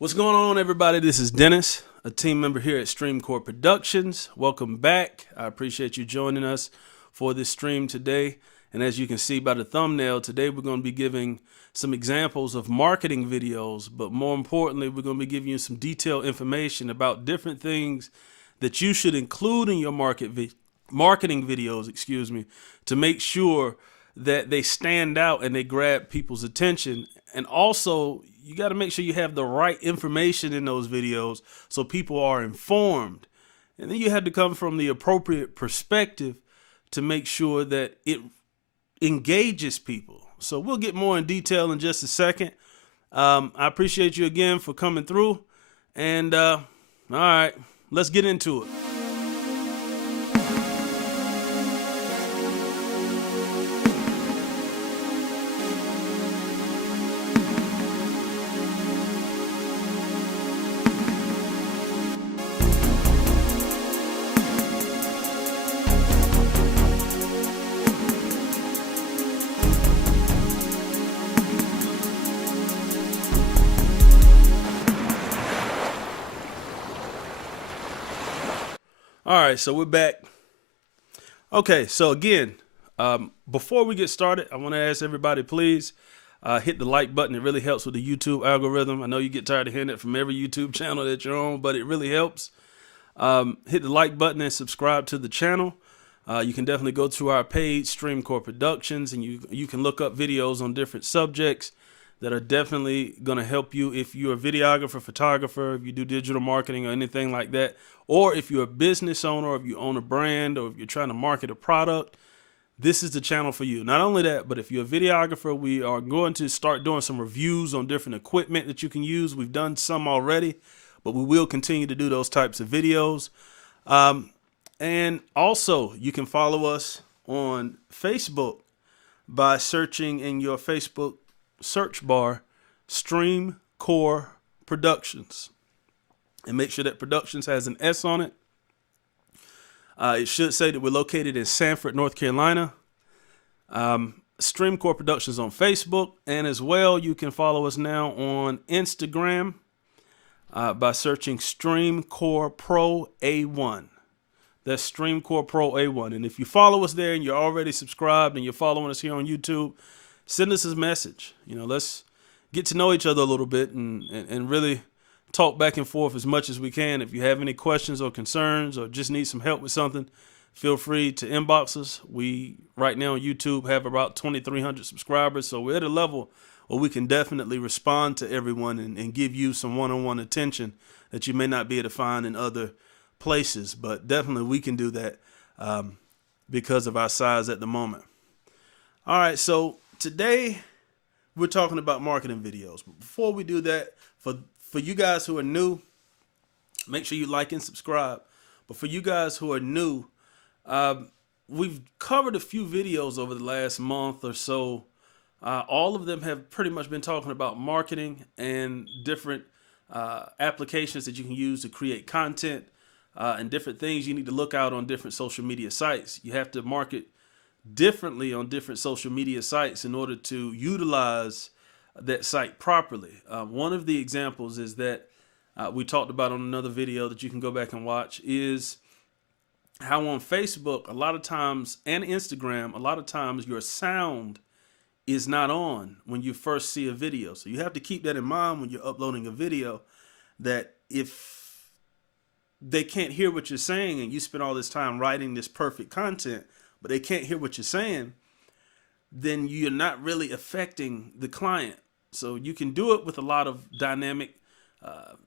What's going on, everybody? This is Dennis, a team member here at Streamcore Productions. Welcome back. I appreciate you joining us for this stream today. And as you can see by the thumbnail, today we're going to be giving some examples of marketing videos, but more importantly, we're going to be giving you some detailed information about different things that you should include in your marketing videos, to make sure that they stand out and they grab people's attention. And also, you got to make sure you have the right information in those videos so people are informed. And then you have to come from the appropriate perspective to make sure that it engages people. So we'll get more in detail in just a second. I appreciate you again for coming through. And all right, let's get into it. All right, so we're back. Okay, so again, before we get started, I want to ask everybody, please hit the like button. It really helps with the YouTube algorithm. I know you get tired of hearing it from every YouTube channel that you're on, but it really helps. Hit the like button and subscribe to the channel. You can definitely go to our page, Streamcore Productions, and you can look up videos on different subjects that are definitely going to help you if you're a videographer, photographer, if you do digital marketing or anything like that, or if you're a business owner, or if you own a brand, or if you're trying to market a product, this is the channel for you. Not only that, but if you're a videographer, we are going to start doing some reviews on different equipment that you can use. We've done some already, but we will continue to do those types of videos. And also, you can follow us on Facebook by searching in your Facebook search bar Streamcore Productions, and make sure that Productions has an S on it. It should say that we're located in Sanford, North Carolina. Streamcore Productions on Facebook, and as well you can follow us now on Instagram by searching Streamcore Pro A1. That's Streamcore Pro A1. And if you follow us there and you're already subscribed and you're following us here on YouTube, send us a message. Let's get to know each other a little bit and really talk back and forth as much as we can. If you have any questions or concerns or just need some help with something, feel free to inbox us. We, right now on YouTube, have about 2,300 subscribers, so we're at a level where we can definitely respond to everyone and give you some one-on-one attention that you may not be able to find in other places. But definitely we can do that because of our size at the moment. All right, so today we're talking about marketing videos. But before we do that, for you guys who are new, make sure you like and subscribe. But for you guys who are new, we've covered a few videos over the last month or so. All of them have pretty much been talking about marketing and different applications that you can use to create content and different things you need to look out on different social media sites. You have to market differently on different social media sites in order to utilize that site properly. One of the examples is that we talked about on another video that you can go back and watch, is how on Facebook a lot of times, and Instagram, a lot of times your sound is not on when you first see a video. So you have to keep that in mind when you're uploading a video, that if they can't hear what you're saying and you spend all this time writing this perfect content, but they can't hear what you're saying, then you're not really affecting the client. So you can do it with a lot of dynamic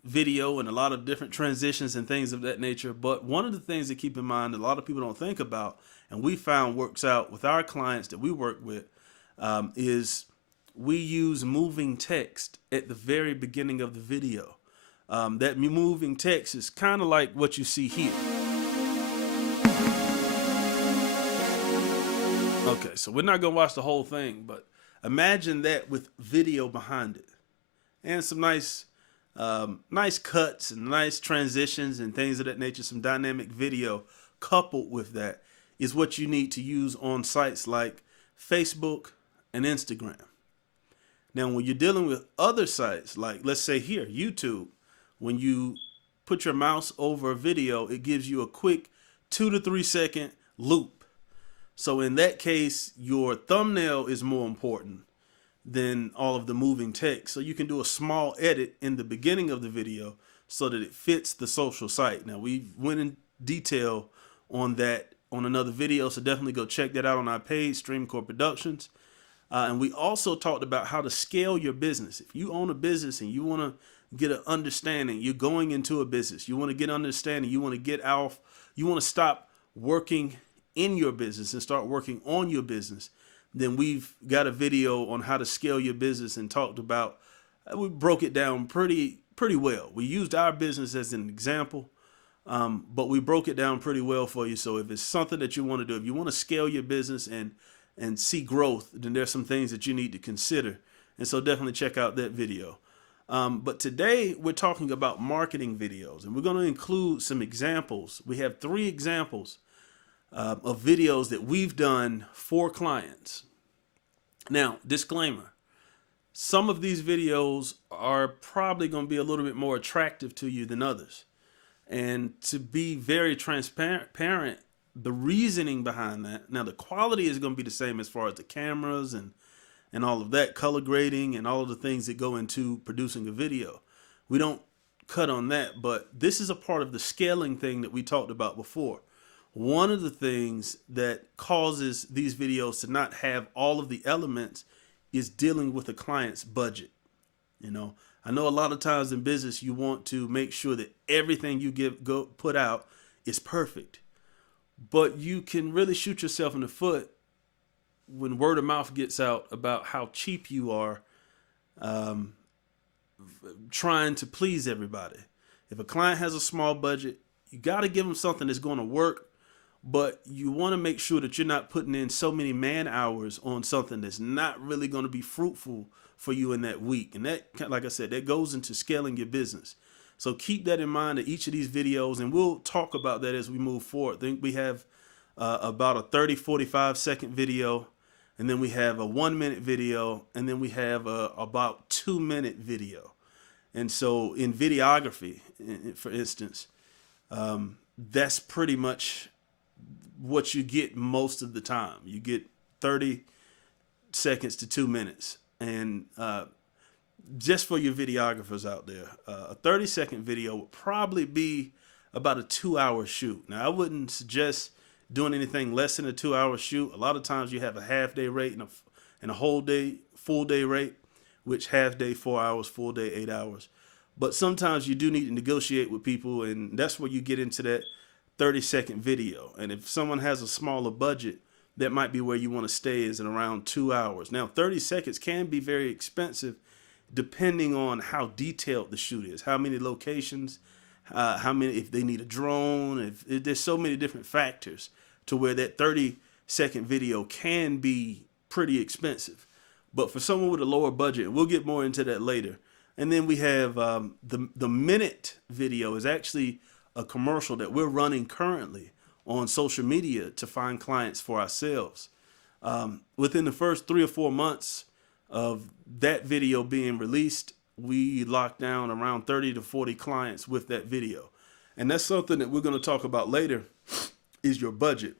video and a lot of different transitions and things of that nature. But one of the things to keep in mind that a lot of people don't think about, and we found works out with our clients that we work with, is we use moving text at the very beginning of the video. That moving text is kind of like what you see here. Okay, so we're not going to watch the whole thing, but imagine that with video behind it and some nice cuts and nice transitions and things of that nature. Some dynamic video coupled with that is what you need to use on sites like Facebook and Instagram. Now, when you're dealing with other sites, like let's say here, YouTube, when you put your mouse over a video, it gives you a quick 2 to 3 second loop. So in that case, your thumbnail is more important than all of the moving text. So you can do a small edit in the beginning of the video so that it fits the social site. Now, we went in detail on that on another video, so definitely go check that out on our page, Streamcore Productions. And we also talked about how to scale your business. If you own a business and you want to get an understanding, you're going into a business, you want to get understanding, you want to get off, you want to stop working in your business and start working on your business, then we've got a video on how to scale your business and talked about, we broke it down pretty well. We used our business as an example, but we broke it down pretty well for you. So if it's something that you want to do, if you want to scale your business and see growth, then there's some things that you need to consider. And so definitely check out that video. But today we're talking about marketing videos, and we're going to include some examples. We have 3 examples of videos that we've done for clients. Now, disclaimer, some of these videos are probably going to be a little bit more attractive to you than others. And to be very transparent, the reasoning behind that, now the quality is going to be the same as far as the cameras and all of that, color grading and all of the things that go into producing a video. We don't cut on that, but this is a part of the scaling thing that we talked about before. One of the things that causes these videos to not have all of the elements is dealing with a client's budget. You know, I know a lot of times in business you want to make sure that everything you put out is perfect, but you can really shoot yourself in the foot when word of mouth gets out about how cheap you are, trying to please everybody. If a client has a small budget, you got to give them something that's going to work, but you want to make sure that you're not putting in so many man hours on something that's not really going to be fruitful for you in that week. And that, like I said, that goes into scaling your business. So keep that in mind at each of these videos, and we'll talk about that as we move forward. I think we have about a 30-45 second video, and then we have a 1-minute video, and then we have about 2-minute video. And so in videography, for instance, that's pretty much what you get most of the time. You get 30 seconds to 2 minutes. And just for your videographers out there, a 30-second video would probably be about a 2-hour shoot. Now, I wouldn't suggest doing anything less than a 2-hour shoot. A lot of times you have a half-day rate and a whole day, full-day rate, which half-day 4 hours, full-day 8 hours. But sometimes you do need to negotiate with people, and that's where you get into that 30-second video. And if someone has a smaller budget, that might be where you want to stay, is in around 2 hours. Now, 30 seconds can be very expensive depending on how detailed the shoot is, how many locations, how many, if they need a drone, if there's so many different factors to where that 30-second video can be pretty expensive. But for someone with a lower budget, we'll get more into that later. And then we have the minute video is actually a commercial that we're running currently on social media to find clients for ourselves. Within the first 3 or 4 months of that video being released, we locked down around 30 to 40 clients with that video. And that's something that we're going to talk about later, is your budget.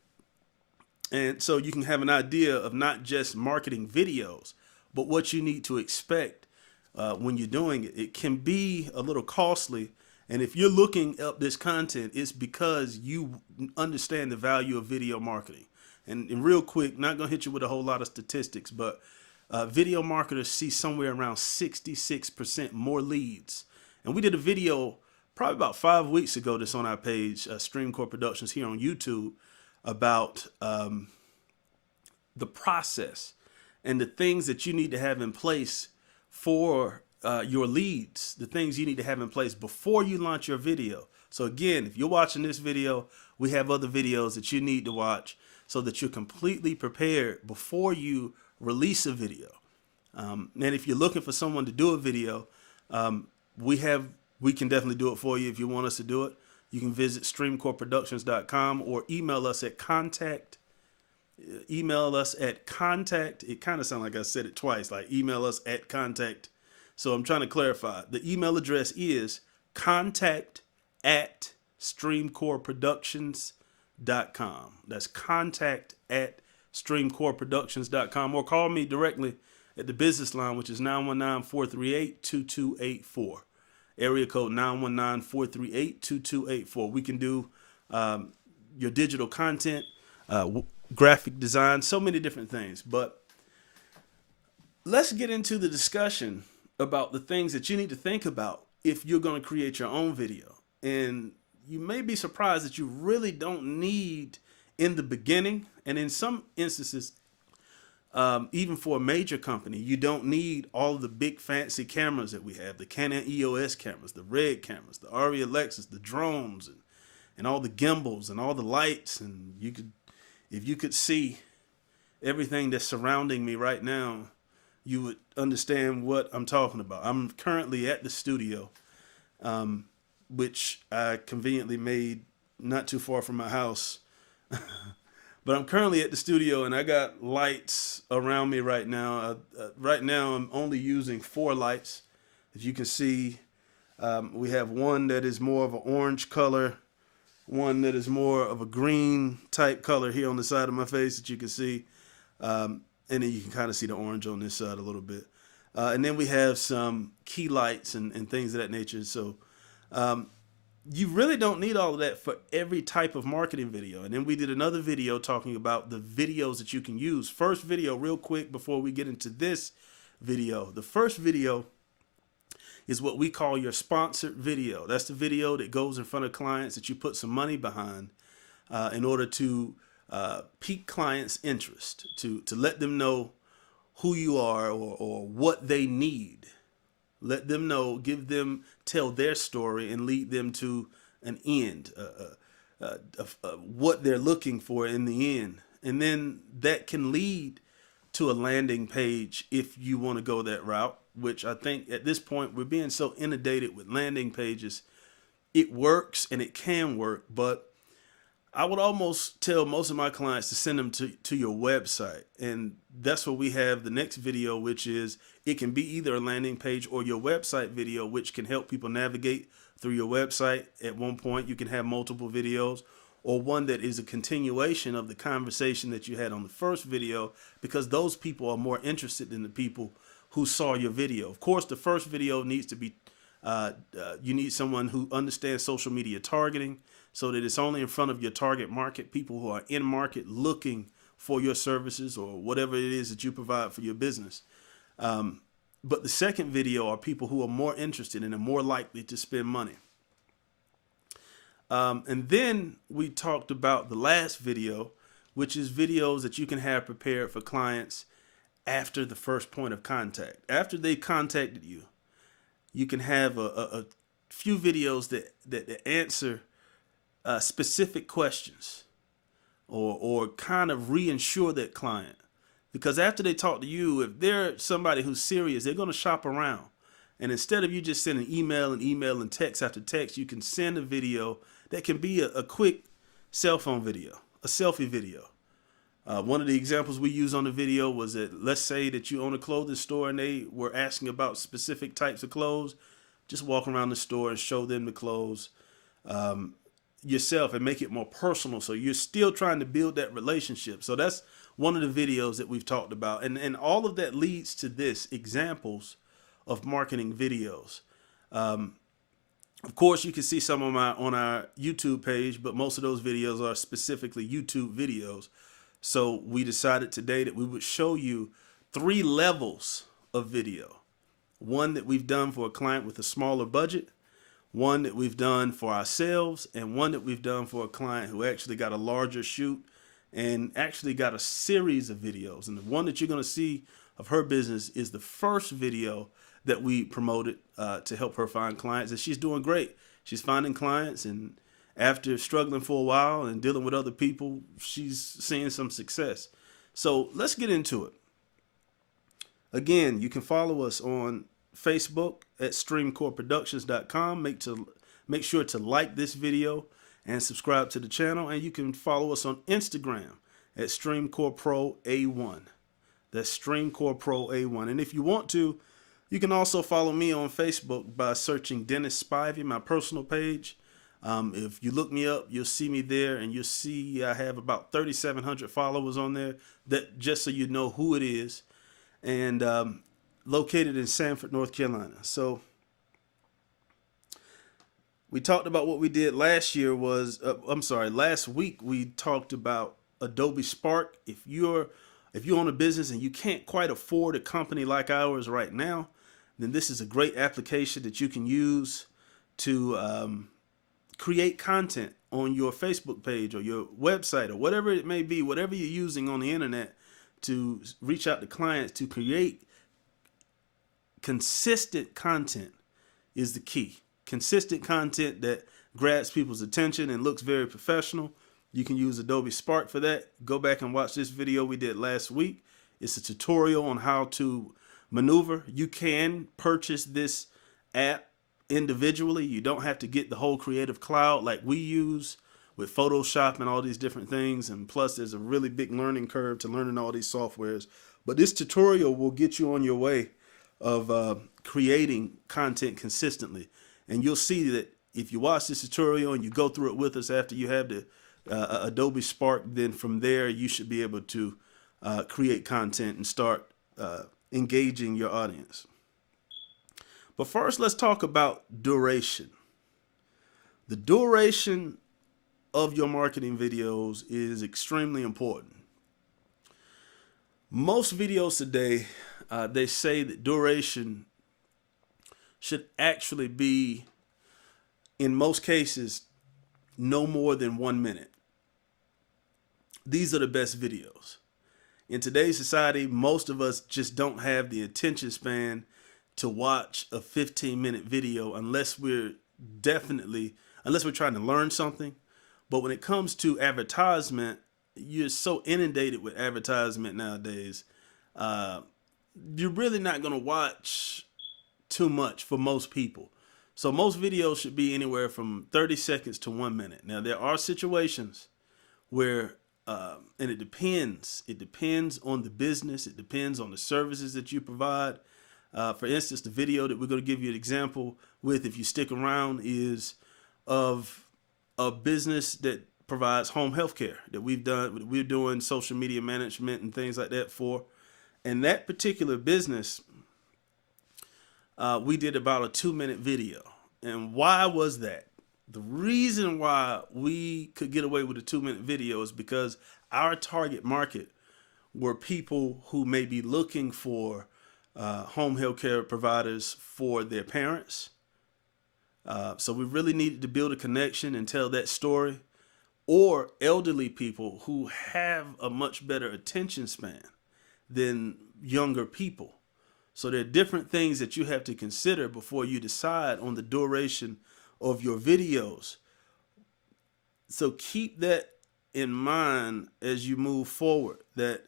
And so you can have an idea of not just marketing videos, but what you need to expect when you're doing it. It can be a little costly. And if you're looking up this content, it's because you understand the value of video marketing. And real quick, not going to hit you with a whole lot of statistics, but video marketers see somewhere around 66% more leads. And we did a video probably about 5 weeks ago that's on our page, Streamcore Productions here on YouTube, about the process and the things that you need to have in place for your leads, the things you need to have in place before you launch your video. So again, if you're watching this video, we have other videos that you need to watch so that you're completely prepared before you release a video. And if you're looking for someone to do a video, we can definitely do it for you. If you want us to do it, you can visit streamcoreproductions.com or email us at contact. email us at contact. It kind of sounds like I said it twice, like email us at contact. So I'm trying to clarify. The email address is contact@streamcoreproductions.com. That's contact@streamcoreproductions.com, or call me directly at the business line, which is 919-438-2284. Area code 919-438-2284. We can do your digital content, graphic design, so many different things. But let's get into the discussion about the things that you need to think about if you're going to create your own video. And you may be surprised that you really don't need, in the beginning, and in some instances, even for a major company, you don't need all of the big fancy cameras that we have, the Canon EOS cameras, the Red cameras, the Arri Alexas, the drones, and all the gimbals and all the lights. And you could, if you could see everything that's surrounding me right now, you would understand what I'm talking about. I'm currently at the studio, which I conveniently made not too far from my house. But I'm currently at the studio, and I got lights around me right now. Right now, I'm only using 4 lights. As you can see, we have one that is more of an orange color, one that is more of a green type color here on the side of my face that you can see. And then you can kind of see the orange on this side a little bit. And then we have some key lights and things of that nature. So you really don't need all of that for every type of marketing video. And then we did another video talking about the videos that you can use. First video, real quick, before we get into this video. The first video is what we call your sponsored video. That's the video that goes in front of clients that you put some money behind in order to pique clients' interest, to let them know who you are or what they need. Let them know, tell their story and lead them to an end, what they're looking for in the end. And then that can lead to a landing page if you want to go that route, which I think at this point we're being so inundated with landing pages. It works and it can work, but I would almost tell most of my clients to send them to your website. And that's what we have the next video, which is it can be either a landing page or your website video, which can help people navigate through your website. At one point, you can have multiple videos, or one that is a continuation of the conversation that you had on the first video, because those people are more interested than the people who saw your video. Of course, the first video needs to be, you need someone who understands social media targeting, so that it's only in front of your target market, people who are in market looking for your services or whatever it is that you provide for your business. But the second video are people who are more interested and are more likely to spend money. And then we talked about the last video, which is videos that you can have prepared for clients after the first point of contact. After they contacted you, you can have a few videos that answer specific questions or kind of reinsure that client. Because after they talk to you, if they're somebody who's serious, they're going to shop around. And instead of you just sending email and text after text, you can send a video that can be a quick cell phone video, a selfie video. One of the examples we used on the video was that, let's say that you own a clothing store and they were asking about specific types of clothes. Just walk around the store and show them the clothes yourself and make it more personal. So you're still trying to build that relationship. So that's one of the videos that we've talked about. And all of that leads to this, examples of marketing videos. Of course, you can see some of on our YouTube page, but most of those videos are specifically YouTube videos. So we decided today that we would show you 3 levels of video. One that we've done for a client with a smaller budget, one that we've done for ourselves, and one that we've done for a client who actually got a larger shoot and actually got a series of videos. And the one that you're going to see of her business is the first video that we promoted to help her find clients. And she's doing great. She's finding clients, and after struggling for a while and dealing with other people, she's seeing some success. So let's get into it. Again, you can follow us on Facebook at streamcoreproductions.com. Make sure to like this video and subscribe to the channel. And you can follow us on Instagram at StreamCore Pro A1. That's StreamCore Pro A1. And if you want to, you can also follow me on Facebook by searching Dennis Spivey, my personal page. If you look me up, you'll see me there, and you'll see I have about 3,700 followers on there. That just so you know who it is, and located in Sanford, North Carolina. So we talked about what we did last year. Last week we talked about Adobe Spark. If you own a business and you can't quite afford a company like ours right now, then this is a great application that you can use to create content on your Facebook page or your website or whatever it may be, whatever you're using on the internet to reach out to clients. To create consistent content is the key. Consistent content that grabs people's attention and looks very professional. You can use Adobe Spark for that. Go back and watch this video we did last week. It's a tutorial on how to maneuver. You can purchase this app individually. You don't have to get the whole Creative Cloud like we use with Photoshop and all these different things. And plus, there's a really big learning curve to learning all these softwares. But this tutorial will get you on your way of creating content consistently. And you'll see that if you watch this tutorial and you go through it with us after you have the Adobe Spark, then from there you should be able to create content and start engaging your audience. But first, let's talk about duration. The duration of your marketing videos is extremely important. Most videos today, they say that duration should actually be, in most cases, no more than 1 minute. These are the best videos. In today's society, most of us just don't have the attention span to watch a 15-minute video unless we're trying to learn something. But when it comes to advertisement, you're so inundated with advertisement nowadays. You're really not going to watch too much for most people. So most videos should be anywhere from 30 seconds to 1 minute. Now, there are situations where, and it depends on the business. It depends on the services that you provide. For instance, the video that we're going to give you an example with, if you stick around, is of a business that provides home health care that we're doing social media management and things like that for. And that particular business, we did about a 2-minute video. And why was that? The reason why we could get away with a 2-minute video is because our target market were people who may be looking for home health care providers for their parents. So we really needed to build a connection and tell that story. Or elderly people who have a much better attention span than younger people. So there are different things that you have to consider before you decide on the duration of your videos. So keep that in mind as you move forward, that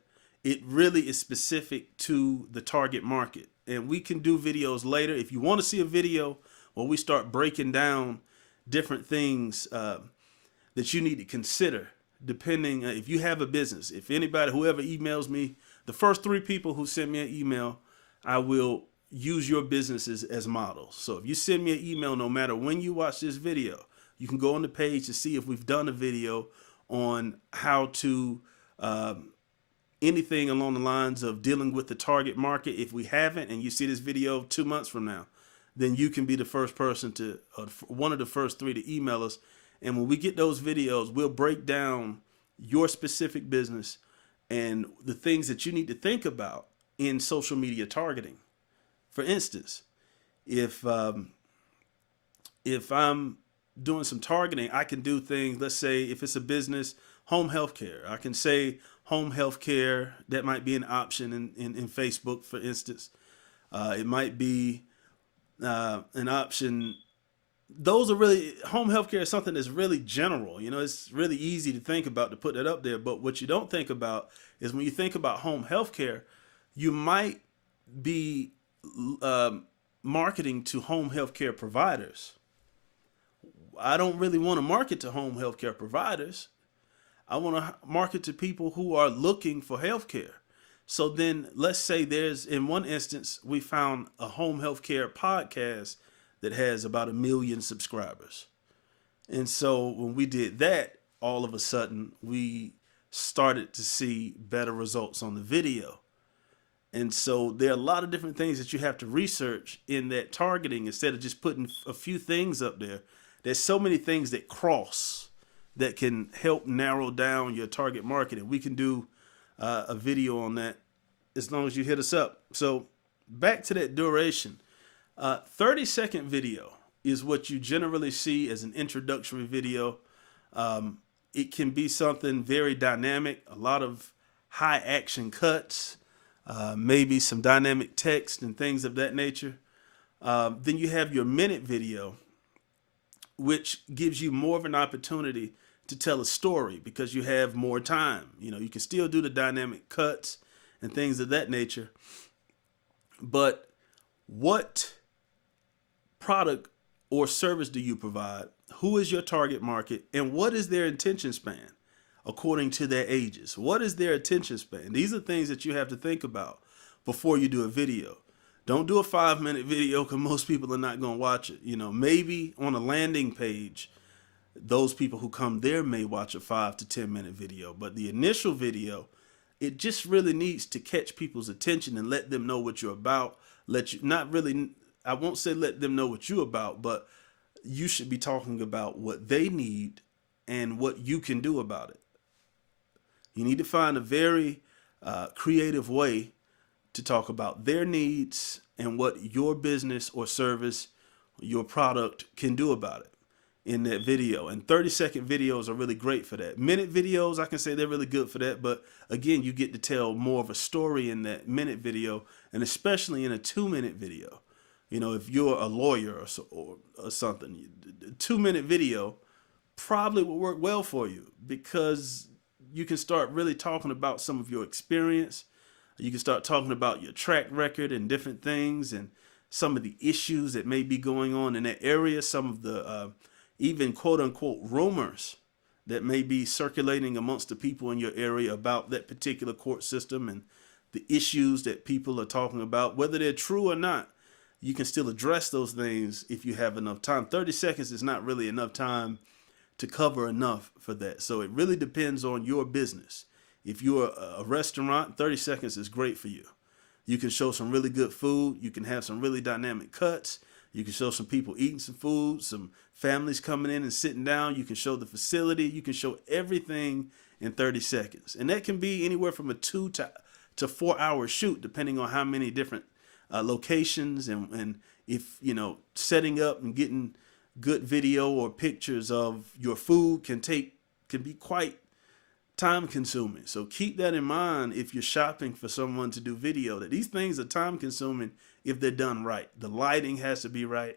it really is specific to the target market. And we can do videos later. If you want to see a video where we start breaking down different things that you need to consider, depending if you have a business. If anybody, whoever emails me, the first 3 people who send me an email, I will use your businesses as models. So if you send me an email, no matter when you watch this video, you can go on the page to see if we've done a video on how to anything along the lines of dealing with the target market. If we haven't, and you see this video 2 months from now, then you can be the first person to, one of the first 3 to email us. And when we get those videos, we'll break down your specific business and the things that you need to think about in social media targeting. For instance, if I'm doing some targeting, I can do things, let's say if it's a business, home health care, I can say home health care, that might be an option in Facebook, for instance. It might be an option. Those are really, home health care is something that's really general. You know, it's really easy to think about, to put that up there. But what you don't think about is when you think about home health care, you might be marketing to home health care providers. I don't really want to market to home health care providers. I want to market to people who are looking for healthcare. So then let's say there's, in one instance, we found a home healthcare podcast that has about 1 million subscribers. And so when we did that, all of a sudden we started to see better results on the video. And so there are a lot of different things that you have to research in that targeting instead of just putting a few things up there. There's so many things that cross that can help narrow down your target market. And we can do a video on that as long as you hit us up. So back to that duration. 30-second video is what you generally see as an introductory video. It can be something very dynamic, a lot of high action cuts, maybe some dynamic text and things of that nature. Then you have your minute video, which gives you more of an opportunity to tell a story because you have more time. You know, you can still do the dynamic cuts and things of that nature. But what product or service do you provide? Who is your target market? And what is their attention span according to their ages? What is their attention span? These are things that you have to think about before you do a video. Don't do a 5-minute video because most people are not going to watch it. You know, maybe on a landing page, those people who come there may watch a 5 to 10-minute video. But the initial video, it just really needs to catch people's attention and let them know what you're about. I won't say let them know what you're about, but you should be talking about what they need and what you can do about it. You need to find a very creative way to talk about their needs and what your business or service, your product can do about it in that video. And 30-second videos are really great for that. Minute videos, I can say they're really good for that. But again, you get to tell more of a story in that minute video, and especially in a 2-minute video. You know, if you're a lawyer or something, a 2-minute video probably will work well for you because you can start really talking about some of your experience. You can start talking about your track record and different things and some of the issues that may be going on in that area, some of the even quote unquote rumors that may be circulating amongst the people in your area about that particular court system and the issues that people are talking about, whether they're true or not. You can still address those things if you have enough time. 30 seconds is not really enough time to cover enough for that. So it really depends on your business. If you're a restaurant, 30 seconds is great for you. You can show some really good food. You can have some really dynamic cuts. You can show some people eating some food, some families coming in and sitting down. You can show the facility. You can show everything in 30 seconds. And that can be anywhere from a 2 to 4 hour shoot, depending on how many different locations and if, you know, setting up and getting good video or pictures of your food can be quite time consuming. So keep that in mind if you're shopping for someone to do video, that these things are time consuming if they're done right. The lighting has to be right.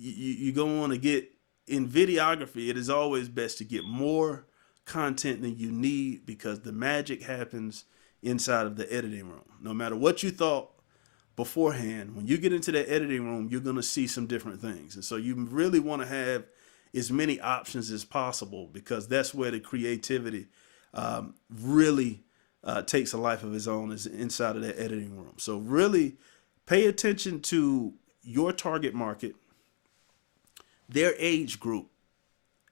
You're going to want to get in videography. It is always best to get more content than you need because the magic happens inside of the editing room. No matter what you thought beforehand, when you get into that editing room, you're going to see some different things. And so you really want to have as many options as possible because that's where the creativity really takes a life of its own, is inside of that editing room. So really pay attention to your target market, their age group,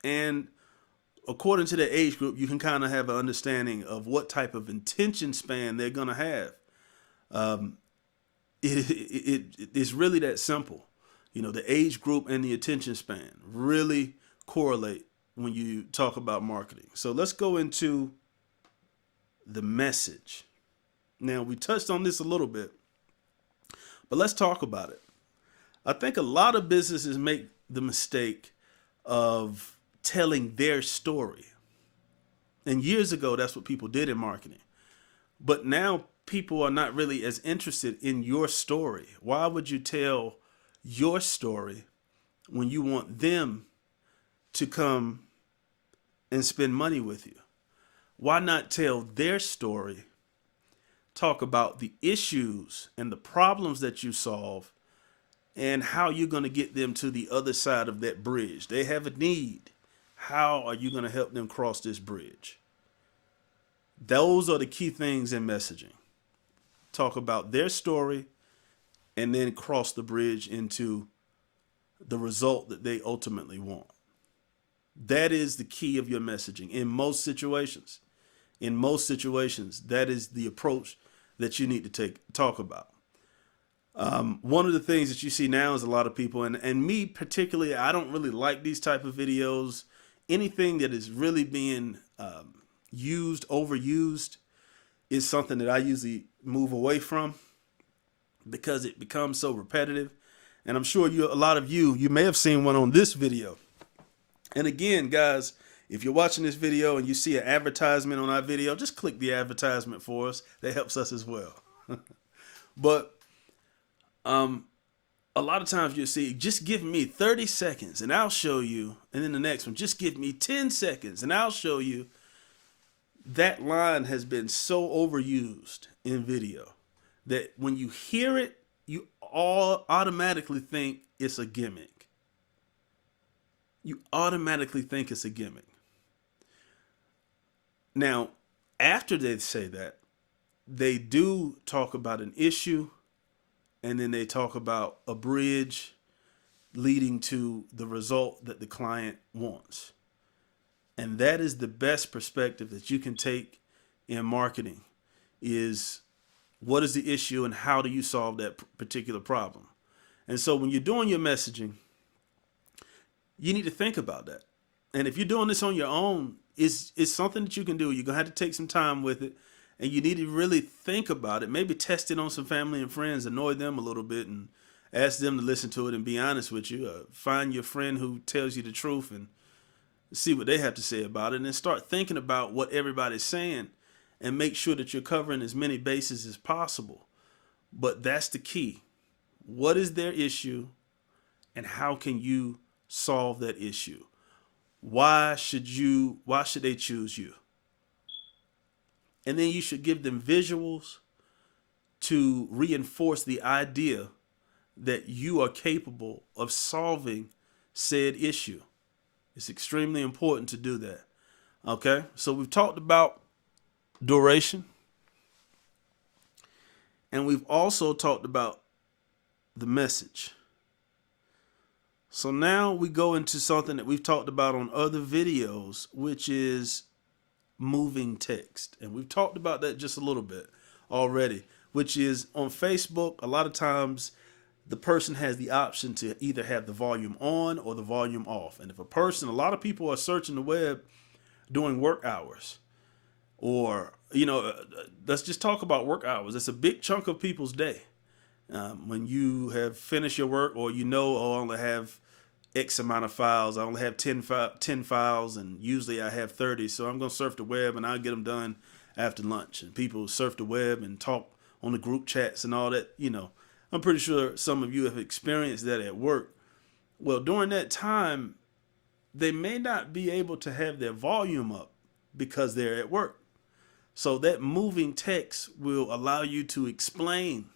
and according to their age group, you can kind of have an understanding of what type of attention span they're going to have. It's really that simple. You know, the age group and the attention span really correlate when you talk about marketing. So let's go into the message. Now, we touched on this a little bit, but let's talk about it. I think a lot of businesses make the mistake of telling their story. And years ago, that's what people did in marketing. But now people are not really as interested in your story. Why would you tell your story when you want them to come and spend money with you? Why not tell their story? Talk about the issues and the problems that you solve and how you're going to get them to the other side of that bridge. They have a need. how are you going to help them cross this bridge? Those are the key things in messaging. Talk about their story and then cross the bridge into the result that they ultimately want. That is the key of your messaging in most situations. In most situations, that is the approach that you need to talk about. One of the things that you see now is a lot of people, and me particularly, I don't really like these type of videos. Anything that is really being overused, is something that I usually move away from because it becomes so repetitive. And I'm sure a lot of you may have seen one on this video. And again, guys, if you're watching this video and you see an advertisement on our video, just click the advertisement for us. That helps us as well. But a lot of times you'll see, just give me 30 seconds and I'll show you. And then the next one, just give me 10 seconds and I'll show you. That line has been so overused in video that when you hear it, you all automatically think it's a gimmick. You automatically think it's a gimmick. Now, after they say that, they do talk about an issue, and then they talk about a bridge leading to the result that the client wants. And that is the best perspective that you can take in marketing, is what is the issue and how do you solve that particular problem? And so when you're doing your messaging, you need to think about that. And if you're doing this on your own, it's something that you can do. You're going to have to take some time with it, and you need to really think about it. Maybe test it on some family and friends, annoy them a little bit and ask them to listen to it and be honest with you. Find your friend who tells you the truth and see what they have to say about it, and then start thinking about what everybody's saying and make sure that you're covering as many bases as possible. But that's the key. What is their issue and how can you solve that issue? Why should they choose you? And then you should give them visuals to reinforce the idea that you are capable of solving said issue. It's extremely important to do that. Okay, so we've talked about duration, and we've also talked about the message. So now we go into something that we've talked about on other videos, which is moving text. And we've talked about that just a little bit already, which is on Facebook, a lot of times the person has the option to either have the volume on or the volume off. And if a lot of people are searching the web during work hours, or, let's just talk about work hours. It's a big chunk of people's day. When you have finished your work, or oh, I only have X amount of files. I only have 10 files, and usually I have 30. So I'm going to surf the web, and I'll get them done after lunch. And people surf the web and talk on the group chats and all that. I'm pretty sure some of you have experienced that at work. Well, during that time, they may not be able to have their volume up because they're at work. So that moving text will allow you to explain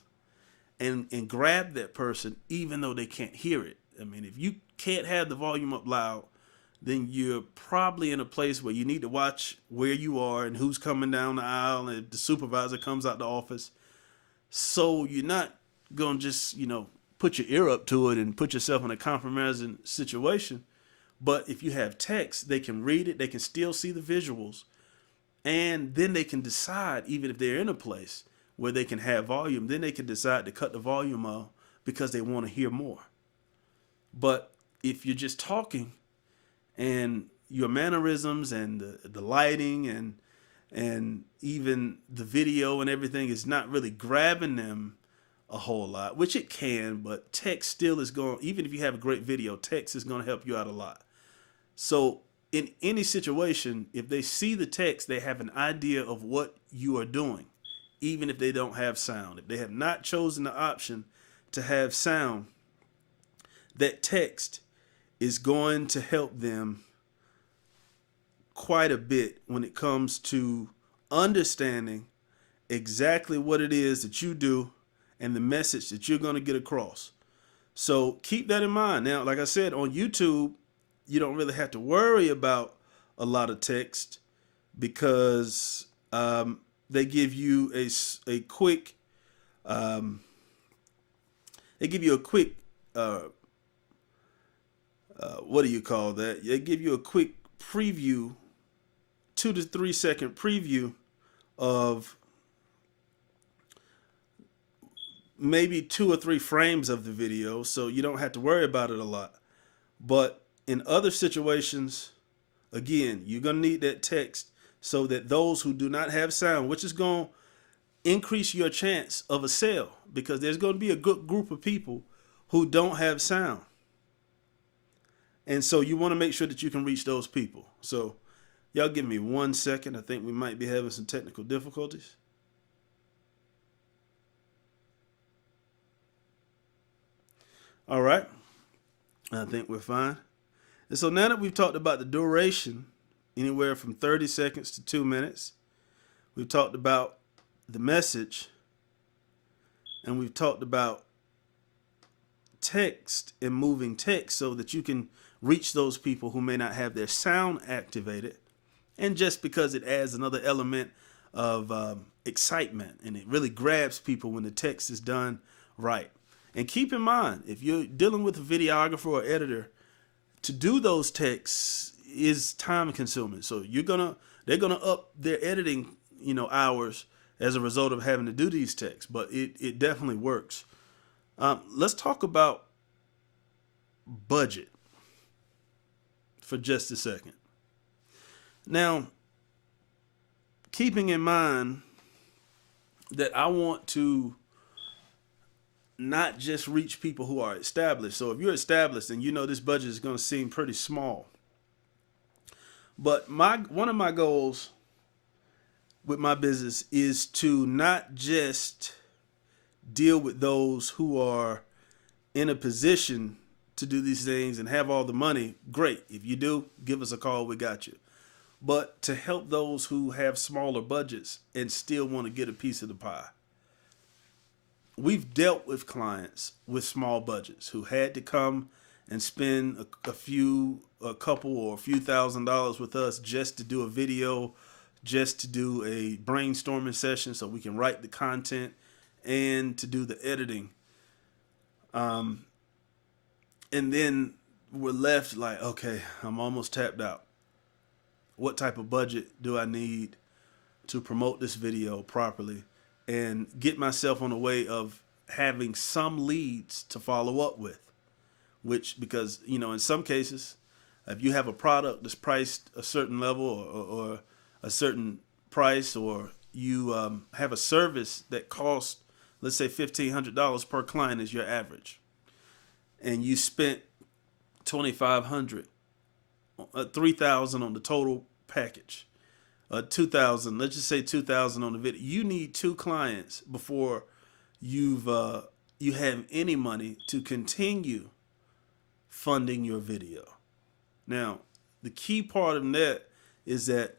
and grab that person even though they can't hear it. I mean, if you can't have the volume up loud, then you're probably in a place where you need to watch where you are and who's coming down the aisle, and if the supervisor comes out the office. So you're not going to just, put your ear up to it and put yourself in a compromising situation. But if you have text, they can read it, they can still see the visuals, and then they can decide, even if they're in a place where they can have volume, then they can decide to cut the volume off because they want to hear more. But if you're just talking and your mannerisms and the lighting and even the video and everything is not really grabbing them a whole lot, which it can, but text still is going, even if you have a great video, text is going to help you out a lot. So in any situation, if they see the text, they have an idea of what you are doing, even if they don't have sound. If they have not chosen the option to have sound, that text is going to help them quite a bit when it comes to understanding exactly what it is that you do and the message that you're going to get across. So keep that in mind. Now, like I said, on YouTube, you don't really have to worry about a lot of text because they give you a quick they give you a quick what do you call that? They give you a quick preview, 2 to 3 second preview of maybe 2 or 3 frames of the video, so you don't have to worry about it a lot. But in other situations, again, you're going to need that text so that those who do not have sound, which is going to increase your chance of a sale, because there's going to be a good group of people who don't have sound. And so you want to make sure that you can reach those people. So y'all give me 1 second. I think we might be having some technical difficulties. All right. I think we're fine. And so now that we've talked about the duration, anywhere from 30 seconds to 2 minutes, we've talked about the message, and we've talked about text and moving text so that you can reach those people who may not have their sound activated. And just because it adds another element of excitement, and it really grabs people when the text is done right. And keep in mind, if you're dealing with a videographer or editor, to do those texts is time consuming. So they're gonna up their editing, hours as a result of having to do these texts. But it definitely works. Let's talk about budget for just a second. Now, keeping in mind that I want to not just reach people who are established. So if you're established and this budget is going to seem pretty small. But one of my goals with my business is to not just deal with those who are in a position to do these things and have all the money. Great. If you do, give us a call. We got you. But to help those who have smaller budgets and still want to get a piece of the pie. We've dealt with clients with small budgets who had to come and spend a couple or a few $1,000s with us just to do a video, just to do a brainstorming session so we can write the content and to do the editing. And then we're left like, okay, I'm almost tapped out. What type of budget do I need to promote this video properly and get myself on the way of having some leads to follow up with? Because, in some cases, if you have a product that's priced a certain level or a certain price, or you have a service that costs, let's say $1,500 per client is your average, and you spent $2,500, $3,000 on the total package, $2,000, let's just say $2,000 on the video. You need 2 clients before you have any money to continue funding your video. Now, the key part of that is that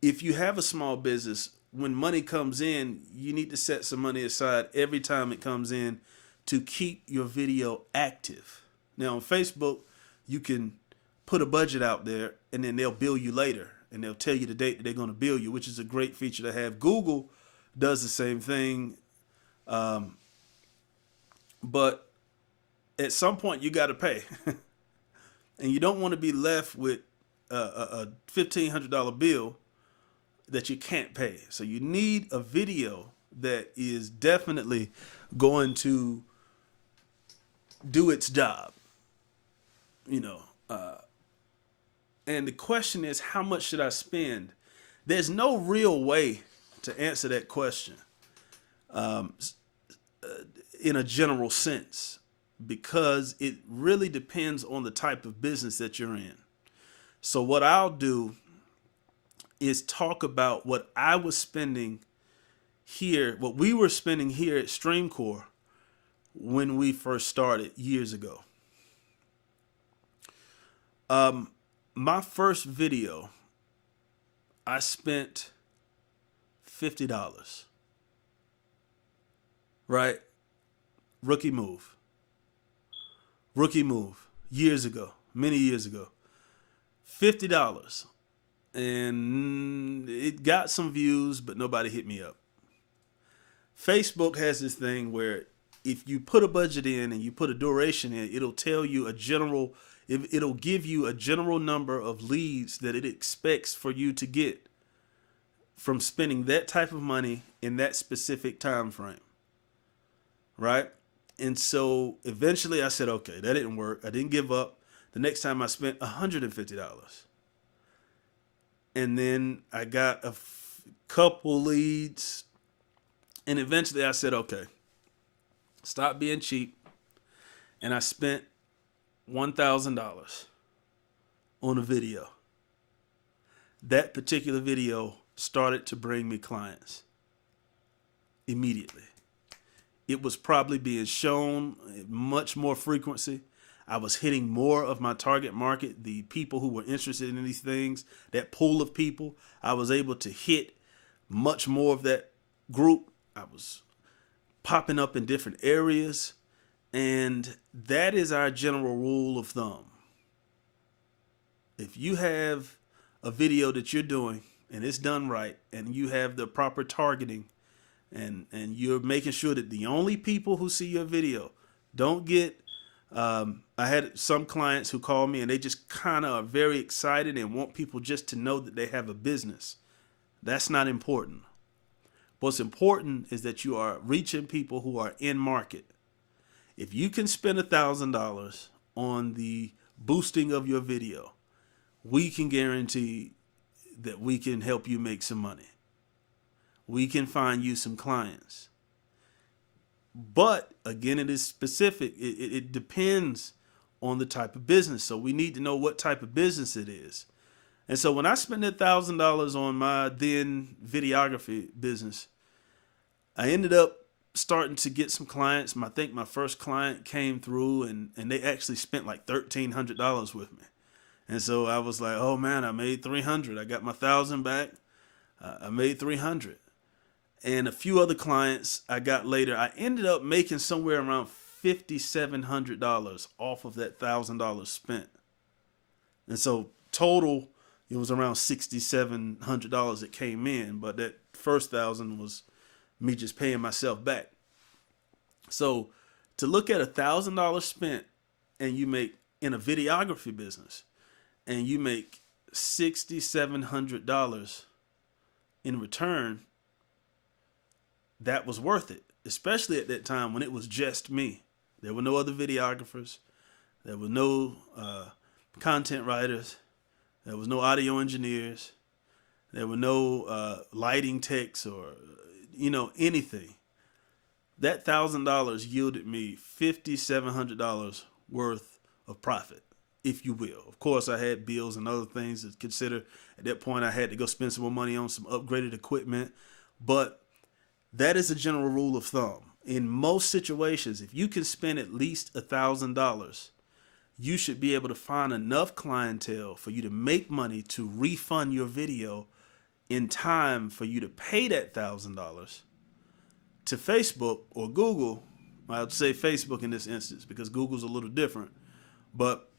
if you have a small business, when money comes in, you need to set some money aside every time it comes in to keep your video active. Now, on Facebook, you can put a budget out there and then they'll bill you later, and they'll tell you the date that they're going to bill you, which is a great feature to have. Google does the same thing. But at some point you got to pay and you don't want to be left with a $1,500 bill that you can't pay. So you need a video that is definitely going to do its job, and the question is, how much should I spend? There's no real way to answer that question in a general sense, because it really depends on the type of business that you're in. So what I'll do is talk about what I was spending here, what we were spending here at StreamCore when we first started years ago. My first video, I spent $50. Right? Rookie move. years ago, many years ago. $50. And it got some views, but nobody hit me up. Facebook has this thing where if you put a budget in and you put a duration in, it'll tell you it'll give you a general number of leads that it expects for you to get from spending that type of money in that specific time frame. Right? And so eventually I said, okay, that didn't work. I didn't give up. The next time I spent $150. And then I got a couple leads. And eventually I said, okay, stop being cheap. And I spent $1,000 on a video. That particular video started to bring me clients immediately. It was probably being shown much more frequency. I was hitting more of my target market, the people who were interested in these things, that pool of people. I was able to hit much more of that group. I was popping up in different areas. And that is our general rule of thumb. If you have a video that you're doing and it's done right and you have the proper targeting and you're making sure that the only people who see your video don't get, I had some clients who call me and they just kind of are very excited and want people just to know that they have a business. That's not important. What's important is that you are reaching people who are in market. If you can spend $1,000 on the boosting of your video, we can guarantee that we can help you make some money. We can find you some clients. But again, it is specific. It depends on the type of business. So we need to know what type of business it is. And so when I spent $1,000 on my then videography business, I ended up starting to get some clients. I think my first client came through and they actually spent like $1,300 with me. And so I was like, oh man, I made $300. I got my $1,000 back. I made $300. And a few other clients I got later, I ended up making somewhere around $5,700 off of that $1,000 spent. And so total, it was around $6,700 that came in, but that first $1,000 was me just paying myself back. So to look at $1,000 spent and you make in a videography business and you make $6,700 in return, that was worth it, especially at that time when it was just me. There were no other videographers. There were no content writers. There was no audio engineers. There were no lighting techs or, anything. That $1,000 yielded me $5,700 worth of profit, if you will. Of course, I had bills and other things to consider. At that point, I had to go spend some more money on some upgraded equipment. But that is a general rule of thumb. In most situations, if you can spend at least $1,000, you should be able to find enough clientele for you to make money to refund your video in time for you to pay that $1,000 to Facebook or Google. I would say Facebook in this instance because Google's a little different. But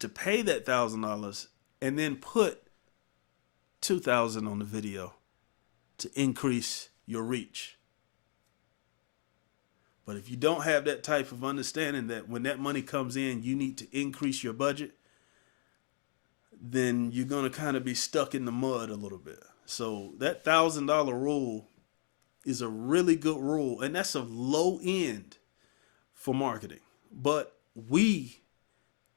to pay that $1,000 and then put $2,000 on the video to increase your reach. But if you don't have that type of understanding that when that money comes in, you need to increase your budget, then you're going to kind of be stuck in the mud a little bit. So that $1,000 rule is a really good rule. And that's a low end for marketing. But we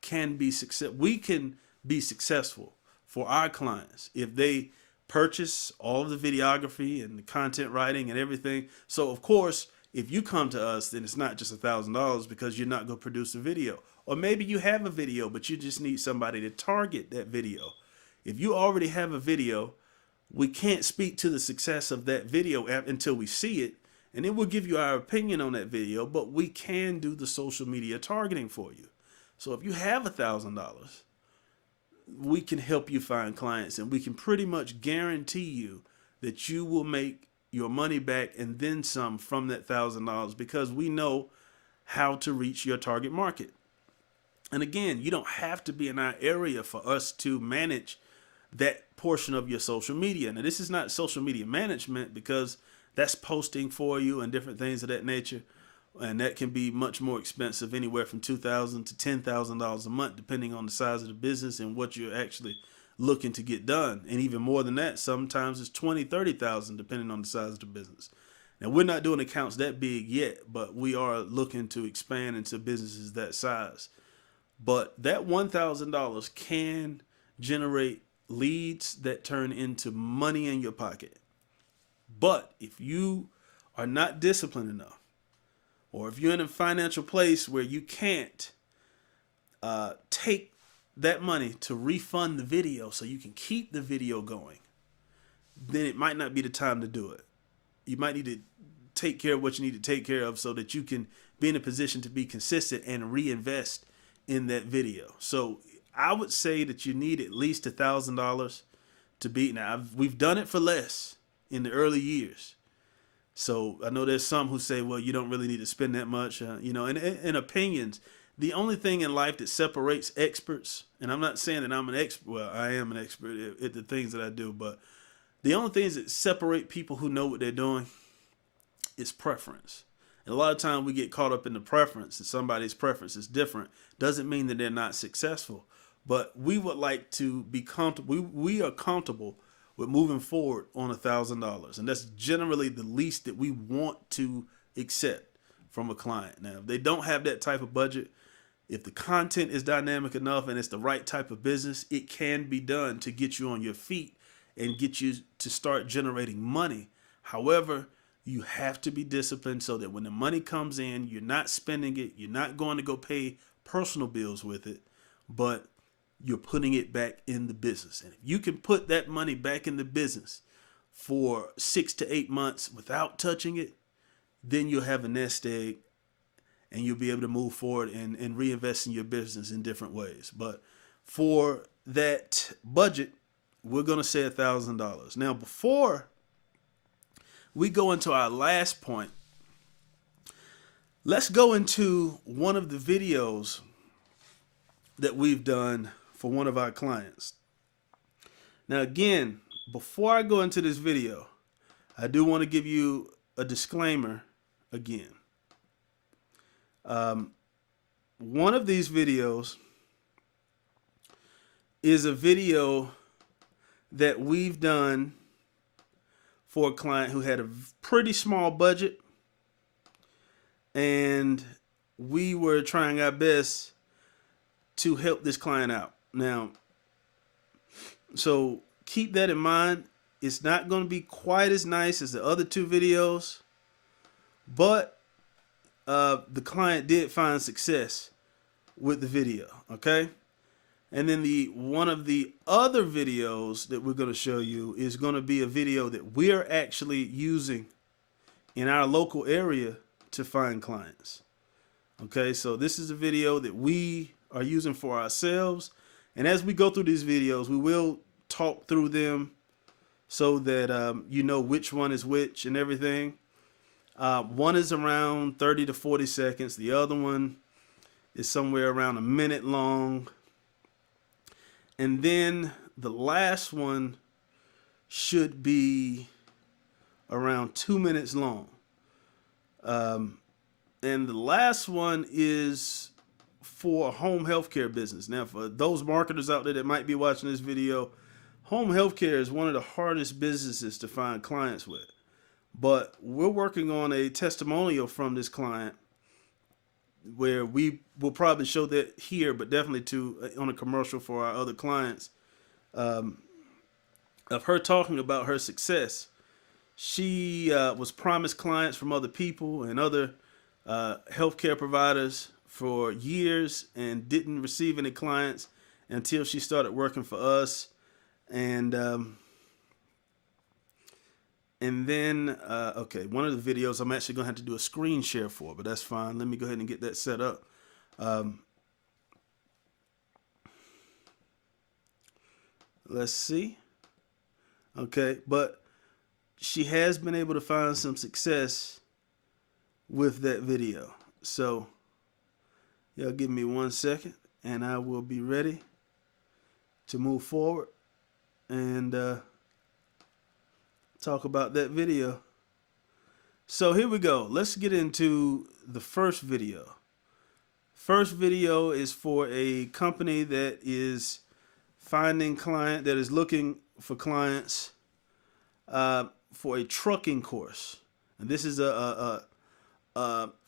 can be successful for our clients if they purchase all of the videography and the content writing and everything. So of course, if you come to us, then it's not just $1,000 because you're not going to produce a video. Or maybe you have a video, but you just need somebody to target that video. If you already have a video, we can't speak to the success of that video until we see it. And then we'll give you our opinion on that video, but we can do the social media targeting for you. So if you have $1,000, we can help you find clients, and we can pretty much guarantee you that you will make your money back and then some from that $1,000 because we know how to reach your target market. And again, you don't have to be in our area for us to manage that portion of your social media. Now, this is not social media management because that's posting for you and different things of that nature. And that can be much more expensive, anywhere from $2,000 to $10,000 a month, depending on the size of the business and what you're actually looking to get done. And even more than that, sometimes it's $20,000, $30,000, depending on the size of the business. Now, we're not doing accounts that big yet, but we are looking to expand into businesses that size. But that $1,000 can generate leads that turn into money in your pocket. But if you are not disciplined enough, or if you're in a financial place where you can't take that money to refund the video so you can keep the video going, then it might not be the time to do it. You might need to take care of what you need to take care of so that you can be in a position to be consistent and reinvest in that video. So I would say that you need at least $1,000 to be. Now, we've done it for less in the early years. So I know there's some who say, well, you don't really need to spend that much, and opinions. The only thing in life that separates experts, and I'm not saying that I'm an expert, well, I am an expert at the things that I do, but the only things that separate people who know what they're doing is preference. And a lot of times we get caught up in the preference, and somebody's preference is different. Doesn't mean that they're not successful, but we would like to be comfortable. We are comfortable with moving forward on $1,000. And that's generally the least that we want to accept from a client. Now, if they don't have that type of budget, if the content is dynamic enough and it's the right type of business, it can be done to get you on your feet and get you to start generating money. However, you have to be disciplined so that when the money comes in, you're not spending it. You're not going to go pay personal bills with it, but you're putting it back in the business. And if you can put that money back in the business for 6 to 8 months without touching it, then you'll have a nest egg and you'll be able to move forward and reinvest in your business in different ways. But for that budget, we're going to say $1,000. Now, before we go into our last point, let's go into one of the videos that we've done for one of our clients. Now, again, before I go into this video, I do want to give you a disclaimer again. One of these videos is a video that we've done for a client who had a pretty small budget, and we were trying our best to help this client out. Now, so keep that in mind. It's not going to be quite as nice as the other two videos, but the client did find success with the video, okay? And then one of the other videos that we're going to show you is going to be a video that we're actually using in our local area to find clients. Okay, so this is a video that we are using for ourselves. And as we go through these videos, we will talk through them so that you know which one is which and everything. One is around 30 to 40 seconds. The other one is somewhere around a minute long. And then the last one should be around 2 minutes long. And the last one is for a home healthcare business. Now, for those marketers out there that might be watching this video, home healthcare is one of the hardest businesses to find clients with. But we're working on a testimonial from this client where we will probably show that here, but definitely on a commercial for our other clients, of her talking about her success. She was promised clients from other people and other healthcare providers for years and didn't receive any clients until she started working for us. And then, okay, one of the videos I'm actually going to have to do a screen share for, but that's fine. Let me go ahead and get that set up. Let's see. Okay, but she has been able to find some success with that video. So, y'all give me 1 second, and I will be ready to move forward and talk about that video. So here we go. Let's get into the first video. First video is for a company that is looking for clients for a trucking course. And this is a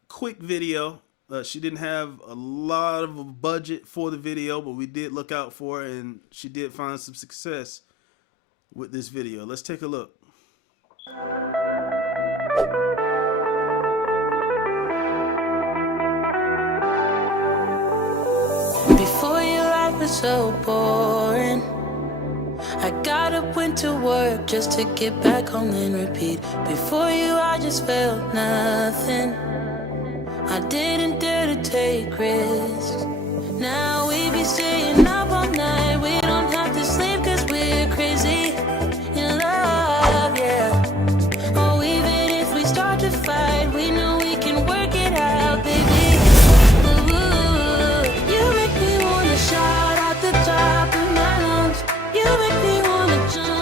quick video. She didn't have a lot of a budget for the video, but we did look out for her, and she did find some success with this video. Let's take a look. Before your life was so boring, I got up, went to work just to get back home and repeat. Before you, I just felt nothing. I didn't dare to take risks. Now we be staying up all night. We don't have to sleep cause we're crazy in love, yeah. Oh, even if we start to fight, we know we can work it out, baby. Ooh, you make me wanna shout out the top of my lungs. You make me wanna jump.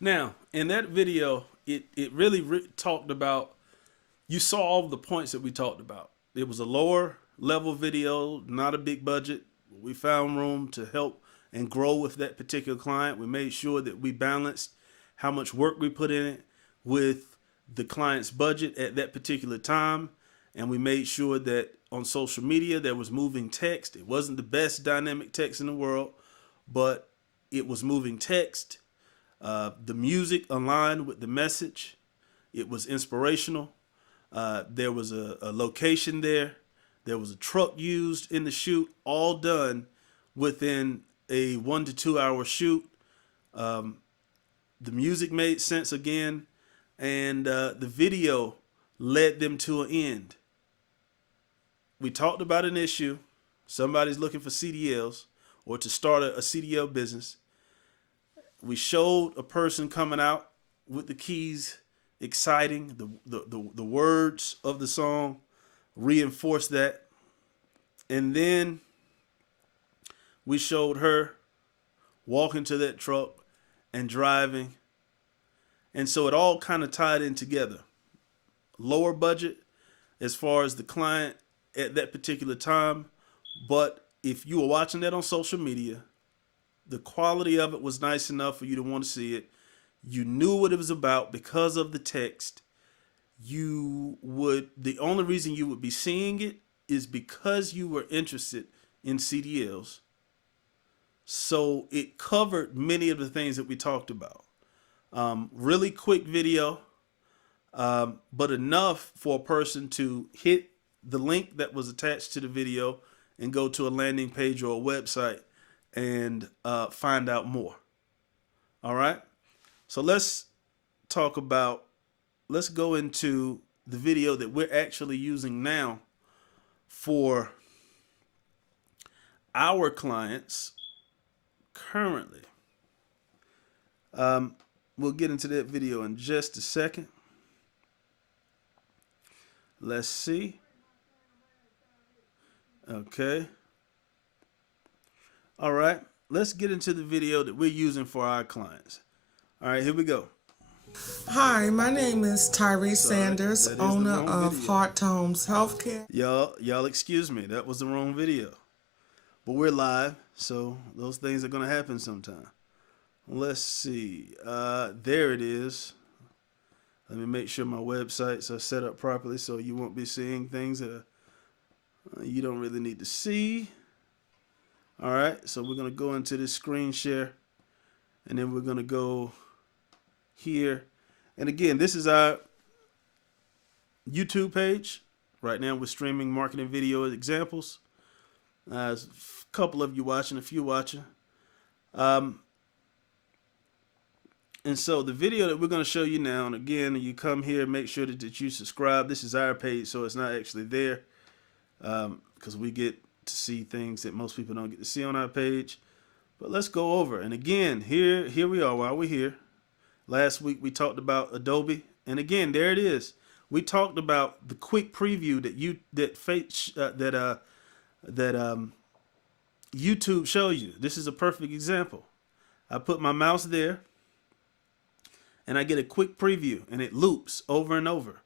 Now, in that video, it really talked about, you saw all of the points that we talked about. It was a lower level video, not a big budget. We found room to help and grow with that particular client. We made sure that we balanced how much work we put in it with the client's budget at that particular time. And we made sure that on social media there was moving text. It wasn't the best dynamic text in the world, but it was moving text. The music aligned with the message. It was inspirational. There was a location there. There was a truck used in the shoot, all done within a 1 to 2 hour shoot. The music made sense again, and the video led them to an end. We talked about an issue. Somebody's looking for CDLs or to start a CDL business. We showed a person coming out with the keys, exciting. The words of the song reinforced that. And then we showed her walking to that truck and driving. And so it all kind of tied in together. Lower budget as far as the client at that particular time. But if you were watching that on social media, the quality of it was nice enough for you to want to see it. You knew what it was about because of the text. The only reason you would be seeing it is because you were interested in CDLs. So it covered many of the things that we talked about. Really quick video, but enough for a person to hit the link that was attached to the video and go to a landing page or a website and find out more. All right. So let's go into the video that we're actually using now for our clients currently. We'll get into that video in just a second. Let's see. Okay. All right, let's get into the video that we're using for our clients. All right, here we go. Hi, my name is Tyree Sanders, owner of Heart to Homes Healthcare. Y'all excuse me, that was the wrong video. But we're live, so those things are gonna happen sometime. Let's see, there it is. Let me make sure my websites are set up properly so you won't be seeing things that you don't really need to see. All right, so we're going to go into this screen share, and then we're going to go here. And again, this is our YouTube page. Right now we're streaming marketing video examples. There's a couple of you watching, a few watching. And so the video that we're going to show you now, and again, you come here, make sure that you subscribe. This is our page, so it's not actually there because we get to see things that most people don't get to see on our page. But let's go over. And again, here we are while we're here. Last week we talked about Adobe, and again, there it is. We talked about the quick preview that YouTube shows you. This is a perfect example. I put my mouse there, and I get a quick preview, and it loops over and over.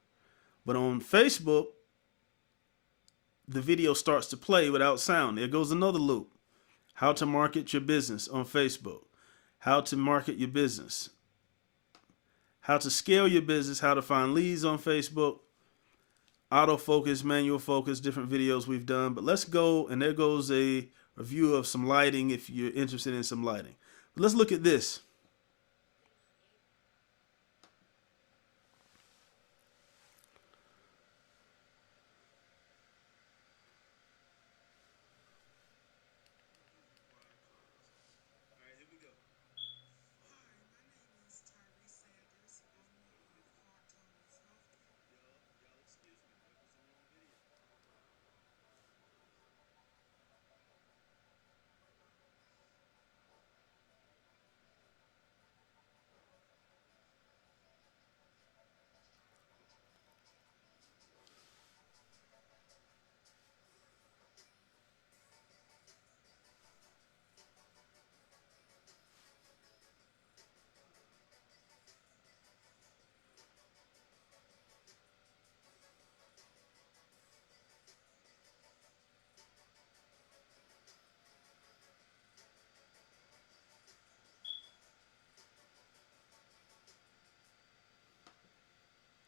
But on Facebook, the video starts to play without sound. There goes another loop. How to market your business on Facebook. How to market your business. How to scale your business. How to find leads on Facebook. Autofocus, manual focus, different videos we've done. But let's go, and there goes a review of some lighting if you're interested in some lighting. But let's look at this.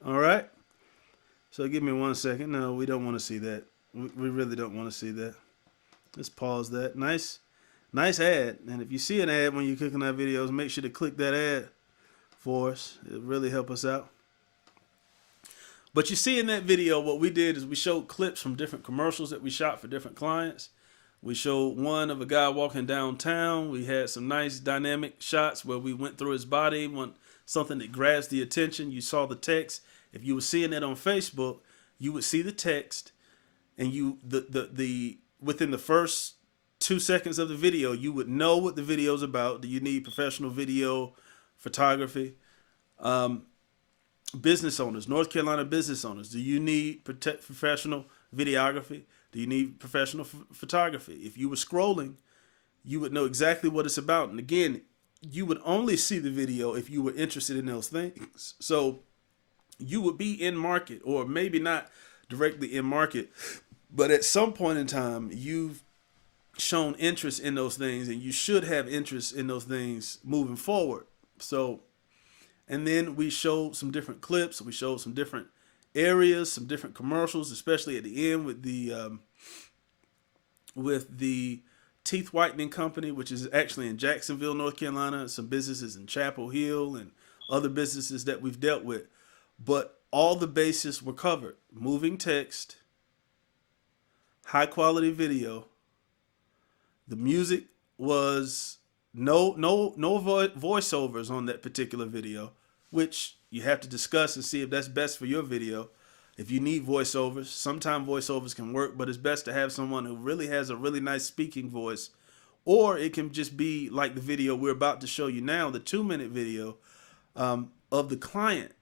All right. So give me 1 second. No, we don't want to see that. We really don't want to see that. Let's pause that. Nice ad. And if you see an ad when you're clicking on videos, make sure to click that ad for us. It'll really help us out. But you see in that video, what we did is we showed clips from different commercials that we shot for different clients. We showed one of a guy walking downtown. We had some nice dynamic shots where we went through his body, something that grabs the attention. You saw the text. If you were seeing it on Facebook, you would see the text, and within the first 2 seconds of the video, you would know what the video is about. Do you need professional video photography? Business owners, North Carolina business owners, do you need professional videography? Do you need professional photography? If you were scrolling, you would know exactly what it's about. And again, you would only see the video if you were interested in those things. So you would be in market, or maybe not directly in market, but at some point in time, you've shown interest in those things, and you should have interest in those things moving forward. So, and then we showed some different clips. We showed some different areas, some different commercials, especially at the end with the teeth whitening company, which is actually in Jacksonville, North Carolina, some businesses in Chapel Hill and other businesses that we've dealt with. But all the bases were covered. Moving text, high quality video. The music was no voiceovers on that particular video, which you have to discuss and see if that's best for your video. If you need voiceovers, sometimes voiceovers can work, but it's best to have someone who really has a really nice speaking voice. Or it can just be like the video we're about to show you now, the 2-minute video of the client.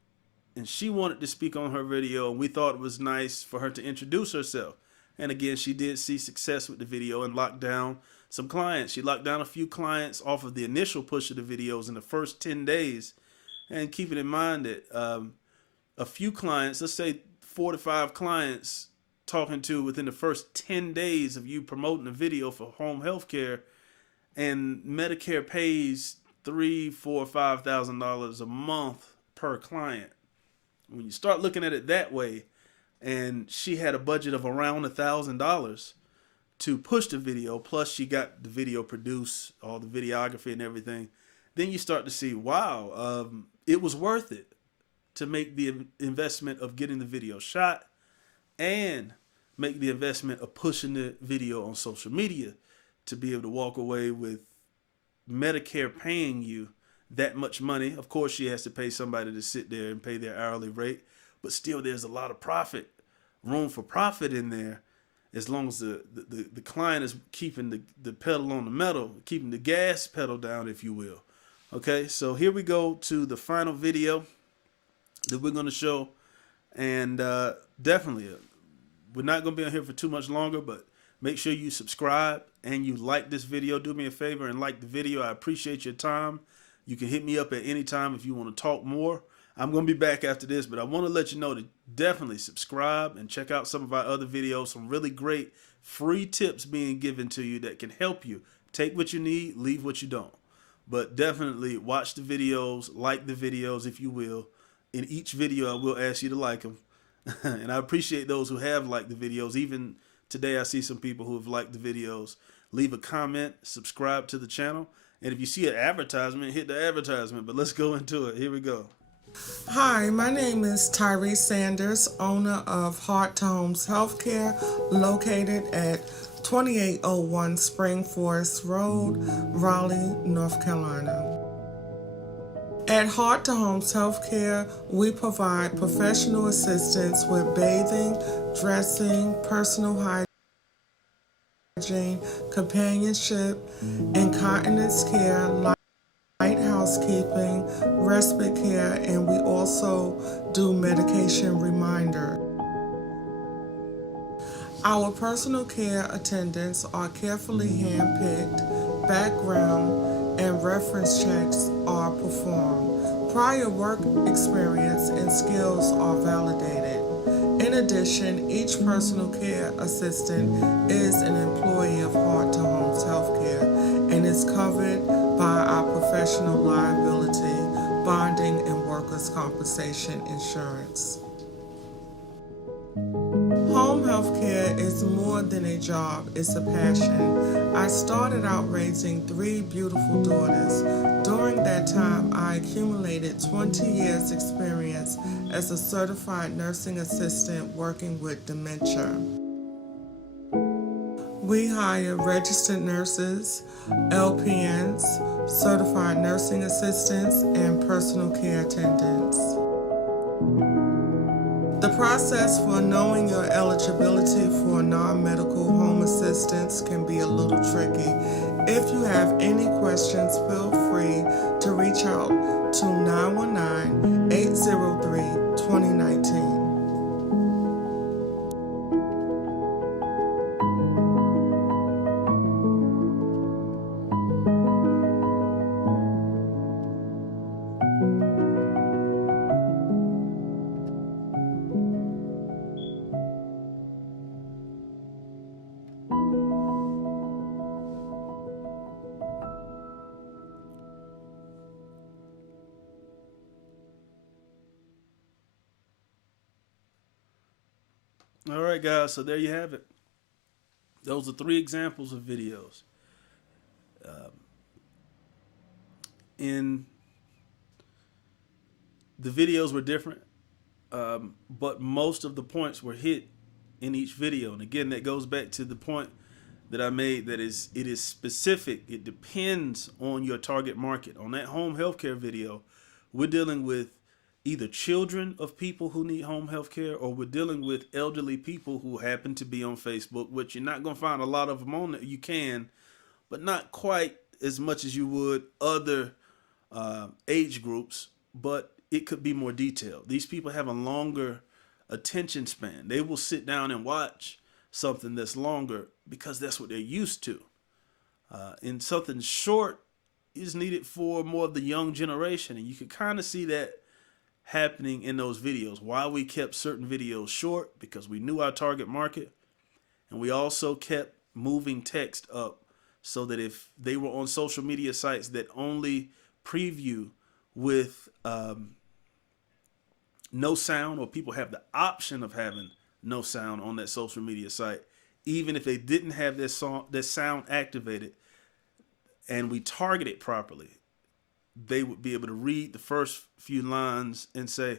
And she wanted to speak on her video, and we thought it was nice for her to introduce herself. And again, she did see success with the video and locked down some clients. She locked down a few clients off of the initial push of the videos in the first 10 days. And keeping in mind that a few clients, let's say 4 to 5 clients talking to within the first 10 days of you promoting a video for home health care, and Medicare pays $3,000, $4,000, $5,000 a month per client. When you start looking at it that way, and she had a budget of around $1,000 to push the video, plus she got the video produced, all the videography and everything, then you start to see, wow, it was worth it to make the investment of getting the video shot and make the investment of pushing the video on social media to be able to walk away with Medicare paying you that much money. Of course, she has to pay somebody to sit there and pay their hourly rate, but still there's a lot of room for profit in there. as long as the client is keeping the pedal on the metal, keeping the gas pedal down, if you will. Okay, so here we go to the final video that we're going to show. And definitely, we're not going to be on here for too much longer, but make sure you subscribe and you like this video. Do me a favor and like the video. I appreciate your time. You can hit me up at any time if you want to talk more. I'm going to be back after this, but I want to let you know to definitely subscribe and check out some of our other videos. Some really great free tips being given to you that can help you. Take what you need, leave what you don't. But definitely watch the videos, like the videos if you will. In each video, I will ask you to like them. And I appreciate those who have liked the videos. Even today, I see some people who have liked the videos. Leave a comment, subscribe to the channel. And if you see an advertisement, hit the advertisement. But let's go into it. Here we go. Hi, my name is Tyrese Sanders, owner of Heart Homes Healthcare, located at 2801 Spring Forest Road, Raleigh, North Carolina. At Heart Homes Healthcare, we provide professional assistance with bathing, dressing, personal hygiene, companionship, incontinence care, light housekeeping, respite care, and we also do medication reminder. Our personal care attendants are carefully handpicked, background and reference checks are performed. Prior work experience and skills are validated. In addition, each personal care assistant is an employee of Heart to Homes Healthcare and is covered by our professional liability, bonding, and workers' compensation insurance. Home health care is more than a job, it's a passion. I started out raising 3 beautiful daughters. During that time, I accumulated 20 years experience as a certified nursing assistant working with dementia. We hire registered nurses, LPNs, certified nursing assistants, and personal care attendants. The process for knowing your eligibility for non-medical home assistance can be a little tricky. If you have any questions, feel free to reach out to 919-803-2019. All right, guys, so there you have it. Those are 3 examples of videos. In the videos were different, but most of the points were hit in each video. And again, that goes back to the point that I made, that it is specific. It depends on your target market. On that home healthcare video, we're dealing with either children of people who need home health care, or we're dealing with elderly people who happen to be on Facebook, which you're not going to find a lot of them on there. You can, but not quite as much as you would other age groups, but it could be more detailed. These people have a longer attention span. They will sit down and watch something that's longer because that's what they're used to. And something short is needed for more of the young generation. And you can kind of see that happening in those videos. Why we kept certain videos short, because we knew our target market, and we also kept moving text up so that if they were on social media sites that only preview with no sound, or people have the option of having no sound on that social media site, even if they didn't have their sound activated and we target it properly, they would be able to read the first few lines and say,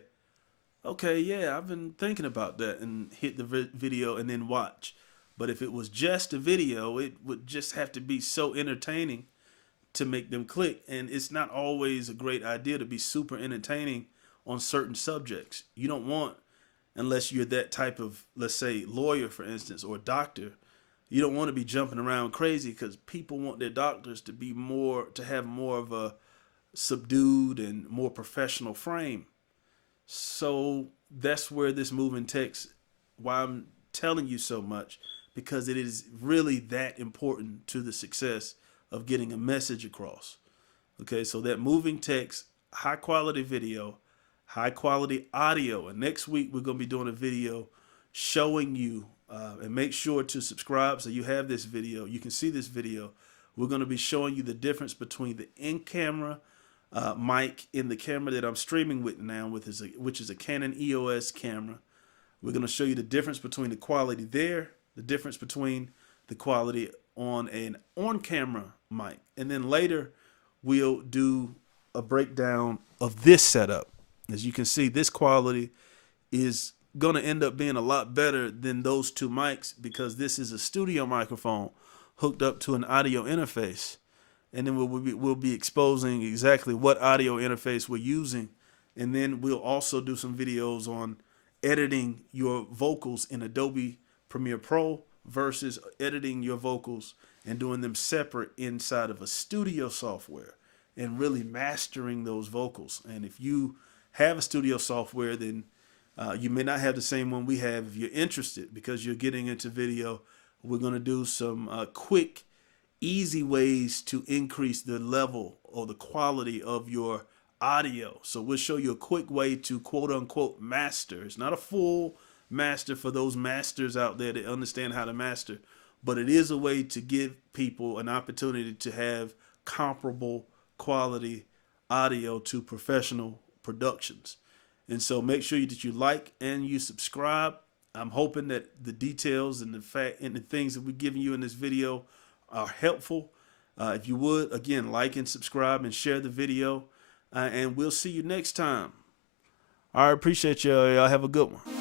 okay, yeah, I've been thinking about that, and hit the video and then watch. But if it was just a video, it would just have to be so entertaining to make them click. And it's not always a great idea to be super entertaining on certain subjects. You don't want unless you're that type of, let's say, lawyer, for instance, or doctor. You don't want to be jumping around crazy because people want their doctors to be to have more of a subdued and more professional frame. So that's where this moving text, why I'm telling you so much, because it is really that important to the success of getting a message across. Okay, so that moving text, high quality video, high quality audio. And next week, we're going to be doing a video showing you, and make sure to subscribe so you have this video. You can see this video. We're going to be showing you the difference between the in-camera mic in the camera that I'm streaming with now, which is a Canon EOS camera. We're going to show you the difference between the quality there, the difference between the quality on an on-camera mic. And then later, we'll do a breakdown of this setup. As you can see, this quality is going to end up being a lot better than those two mics because this is a studio microphone hooked up to an audio interface. And then we'll be exposing exactly what audio interface we're using. And then we'll also do some videos on editing your vocals in Adobe Premiere Pro versus editing your vocals and doing them separate inside of a studio software and really mastering those vocals. And if you have a studio software, then you may not have the same one we have. If you're interested, because you're getting into video, we're going to do some quick, easy ways to increase the level or the quality of your audio. So we'll show you a quick way to quote unquote master. It's not a full master for those masters out there that understand how to master, but it is a way to give people an opportunity to have comparable quality audio to professional productions. And so make sure that you like and you subscribe. I'm hoping that the details and the things that we're giving you in this video are helpful. If you would, again, like and subscribe and share the video. And we'll see you next time. I appreciate y'all. Y'all have a good one.